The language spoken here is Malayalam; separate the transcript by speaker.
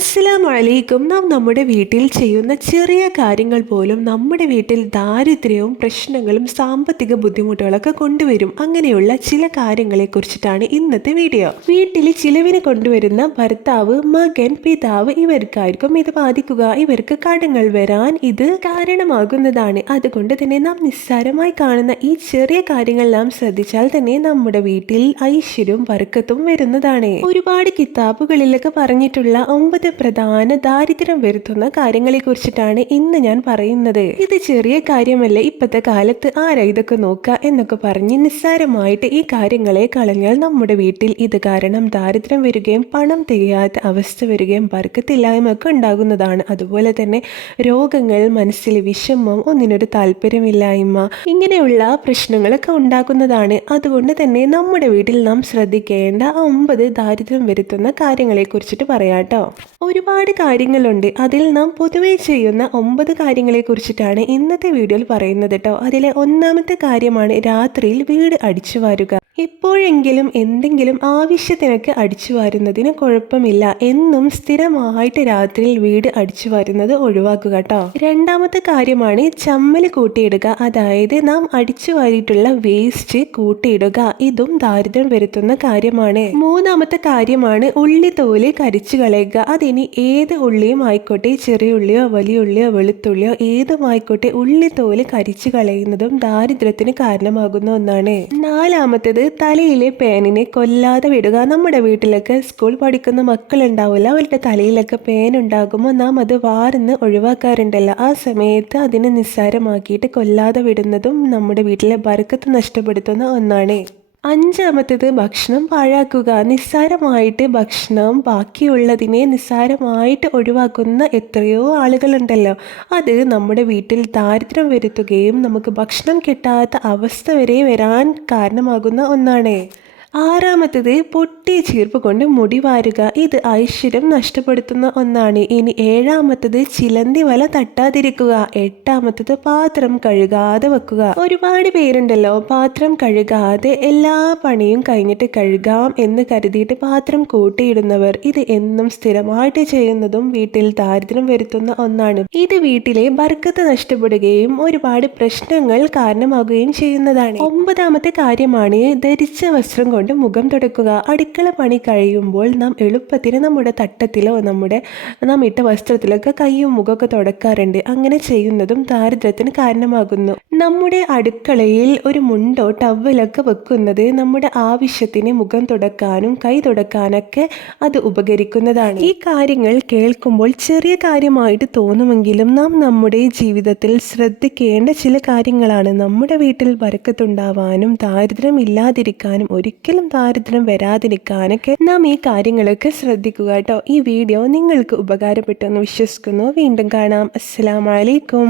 Speaker 1: അസ്സലാം വലൈക്കും നാം നമ്മുടെ വീട്ടിൽ ചെയ്യുന്ന ചെറിയ കാര്യങ്ങൾ പോലും നമ്മുടെ വീട്ടിൽ ദാരിദ്ര്യവും പ്രശ്നങ്ങളും സാമ്പത്തിക ബുദ്ധിമുട്ടുകളൊക്കെ കൊണ്ടുവരും. അങ്ങനെയുള്ള ചില കാര്യങ്ങളെ കുറിച്ചിട്ടാണ് ഇന്നത്തെ വീഡിയോ. വീട്ടിൽ ചിലവിന് കൊണ്ടുവരുന്ന ഭർത്താവ് മകൻ പിതാവ് ഇവർക്കായിരിക്കും ഇത് ബാധിക്കുക. ഇവർക്ക് കടങ്ങൾ വരാൻ ഇത് കാരണമാകുന്നതാണ്. അതുകൊണ്ട് തന്നെ നാം നിസ്സാരമായി കാണുന്ന ഈ ചെറിയ കാര്യങ്ങൾ നാം ശ്രദ്ധിച്ചാൽ തന്നെ നമ്മുടെ വീട്ടിൽ ഐശ്വര്യവും വർക്കത്തും വരുന്നതാണ്. ഒരുപാട് കിതാബുകളിലൊക്കെ പറഞ്ഞിട്ടുള്ള ഒമ്പത് പ്രധാന ദാരിദ്ര്യം വരുത്തുന്ന കാര്യങ്ങളെ കുറിച്ചിട്ടാണ് ഇന്ന് ഞാൻ പറയുന്നത്. ഇത് ചെറിയ കാര്യമല്ല ഇപ്പോഴത്തെ കാലത്ത് ആരാ ഇതൊക്കെ നോക്കുക എന്നൊക്കെ പറഞ്ഞ് നിസ്സാരമായിട്ട് ഈ കാര്യങ്ങളെ കളഞ്ഞാൽ നമ്മുടെ വീട്ടിൽ ഇത് കാരണം ദാരിദ്ര്യം വരികയും പണം തികയാത്ത അവസ്ഥ വരികയും വർക്കത്തില്ലായ്മ ഒക്കെ ഉണ്ടാകുന്നതാണ്. അതുപോലെ തന്നെ രോഗങ്ങൾ മനസ്സിൽ വിഷമം ഒന്നിനൊരു താല്പര്യമില്ലായ്മ ഇങ്ങനെയുള്ള പ്രശ്നങ്ങളൊക്കെ ഉണ്ടാകുന്നതാണ്. അതുകൊണ്ട് തന്നെ നമ്മുടെ വീട്ടിൽ നാം ശ്രദ്ധിക്കേണ്ട ഒമ്പത് ദാരിദ്ര്യം വരുത്തുന്ന കാര്യങ്ങളെ കുറിച്ചിട്ട് പറയാട്ടോ. ഒരുപാട് കാര്യങ്ങളുണ്ട്. അതിൽ നാം പൊതുവേ ചെയ്യുന്ന ഒമ്പത് കാര്യങ്ങളെ കുറിച്ചിട്ടാണ് ഇന്നത്തെ വീഡിയോയിൽ പറയുന്നത് കേട്ടോ. അതിലെ ഒന്നാമത്തെ കാര്യമാണ് രാത്രിയിൽ വീട് അടിച്ചു വാരുക. എപ്പോഴെങ്കിലും എന്തെങ്കിലും ആവശ്യത്തിനൊക്കെ അടിച്ചു വാരുന്നതിന് കുഴപ്പമില്ല. എന്നും സ്ഥിരമായിട്ട് രാത്രിയിൽ വീട് അടിച്ചു വരുന്നത് ഒഴിവാക്കുക കേട്ടോ രണ്ടാമത്തെ കാര്യമാണ് ചമ്മൽ കൂട്ടിയിടുക. അതായത് നാം അടിച്ചു വാരിയിട്ടുള്ള വേസ്റ്റ് കൂട്ടിയിടുക. ഇതും ദാരിദ്ര്യം വരുത്തുന്ന കാര്യമാണ്. മൂന്നാമത്തെ കാര്യമാണ് ഉള്ളി തോൽ കരിച്ചു കളയുക. അതിനി ഏത് ഉള്ളിയും ആയിക്കോട്ടെ ചെറിയ ഉള്ളിയോ വലിയ ഉള്ളിയോ വെളുത്തുള്ളിയോ ഏതും ആയിക്കോട്ടെ തോൽ കരിച്ചു കളയുന്നതും ദാരിദ്ര്യത്തിന് കാരണമാകുന്ന ഒന്നാണ്. നാലാമത്തേത് തലയിലെ പേനിനെ കൊല്ലാതെ വിടുക. നമ്മുടെ വീട്ടിലൊക്കെ സ്കൂൾ പഠിക്കുന്ന മക്കളുണ്ടാവില്ല അവരുടെ തലയിലൊക്കെ പേൻ ഉണ്ടാകുമ്പോൾ നാം അത് വാർന്ന് ഒഴിവാക്കാറുണ്ടല്ലോ. ആ സമയത്ത് അതിനെ നിസ്സാരമാക്കിയിട്ട് കൊല്ലാതെ വിടുന്നതും നമ്മുടെ വീട്ടിലെ ബർക്കത്ത് നഷ്ടപ്പെടുത്തുന്ന ഒന്നാണ്. അഞ്ചാമത്തേത് ഭക്ഷണം പാഴാക്കുക. നിസ്സാരമായിട്ട് ഭക്ഷണം ബാക്കിയുള്ളതിനെ നിസ്സാരമായിട്ട് ഒഴിവാക്കുന്ന എത്രയോ ആളുകളുണ്ടല്ലോ. അത് നമ്മുടെ വീട്ടിൽ ദാരിദ്ര്യം വരുത്തുകയും നമുക്ക് ഭക്ഷണം കിട്ടാത്ത അവസ്ഥ വരെ വരാൻ കാരണമാകുന്ന ഒന്നാണ്. ആറാമത്തത് പൊട്ടിയ ചീർപ്പ് കൊണ്ട് മുടി വാരുക. ഇത് ഐശ്വര്യം നഷ്ടപ്പെടുത്തുന്ന ഒന്നാണ്. ഇനി ഏഴാമത്തത് ചിലന്തി വല തട്ടാതിരിക്കുക. എട്ടാമത്തത് പാത്രം കഴുകാതെ വെക്കുക. ഒരുപാട് പേരുണ്ടല്ലോ പാത്രം കഴുകാതെ എല്ലാ പണിയും കഴിഞ്ഞിട്ട് കഴുകാം എന്ന് കരുതിയിട്ട് പാത്രം കൂട്ടിയിടുന്നവർ. ഇത് എന്നും സ്ഥിരമായിട്ട് ചെയ്യുന്നതും വീട്ടിൽ ദാരിദ്ര്യം വരുത്തുന്ന ഒന്നാണ്. ഇത് വീട്ടിലെ ബർക്കത്ത് നഷ്ടപ്പെടുകയും ഒരുപാട് പ്രശ്നങ്ങൾ കാരണമാകുകയും ചെയ്യുന്നതാണ്. ഒമ്പതാമത്തെ കാര്യമാണ് ധരിച്ച വസ്ത്രം കൊണ്ട് മുഖം തുടക്കുക. അടുക്കള പണി കഴിയുമ്പോൾ നാം എളുപ്പത്തിന് നമ്മുടെ തട്ടത്തിലോ നമ്മുടെ നാം ഇട്ട വസ്ത്രത്തിലൊക്കെ കൈയും മുഖമൊക്കെ തുടക്കാറുണ്ട്. അങ്ങനെ ചെയ്യുന്നതും ദാരിദ്ര്യത്തിന് കാരണമാകുന്നു. നമ്മുടെ അടുക്കളയിൽ ഒരു മുണ്ടോ ടവലൊക്കെ വെക്കുന്നത് നമ്മുടെ ആവശ്യത്തിന് മുഖം തുടക്കാനും കൈ തുടക്കാനൊക്കെ അത് ഉപകരിക്കുന്നതാണ്. ഈ കാര്യങ്ങൾ കേൾക്കുമ്പോൾ ചെറിയ കാര്യമായിട്ട് തോന്നുമെങ്കിലും നാം നമ്മുടെ ജീവിതത്തിൽ ശ്രദ്ധിക്കേണ്ട ചില കാര്യങ്ങളാണ്. നമ്മുടെ വീട്ടിൽ വരക്കത്തുണ്ടാവാനും ദാരിദ്ര്യം ഇല്ലാതിരിക്കാനും ഒരിക്കലും ദാരിദ്ര്യം വരാതിരിക്കാനൊക്കെ നാം ഈ കാര്യങ്ങളൊക്കെ ശ്രദ്ധിക്കുക കേട്ടോ. ഈ വീഡിയോ നിങ്ങൾക്ക് ഉപകാരപ്പെട്ടു എന്ന് വിശ്വസിക്കുന്നു. വീണ്ടും കാണാം. അസ്സലാമലൈക്കും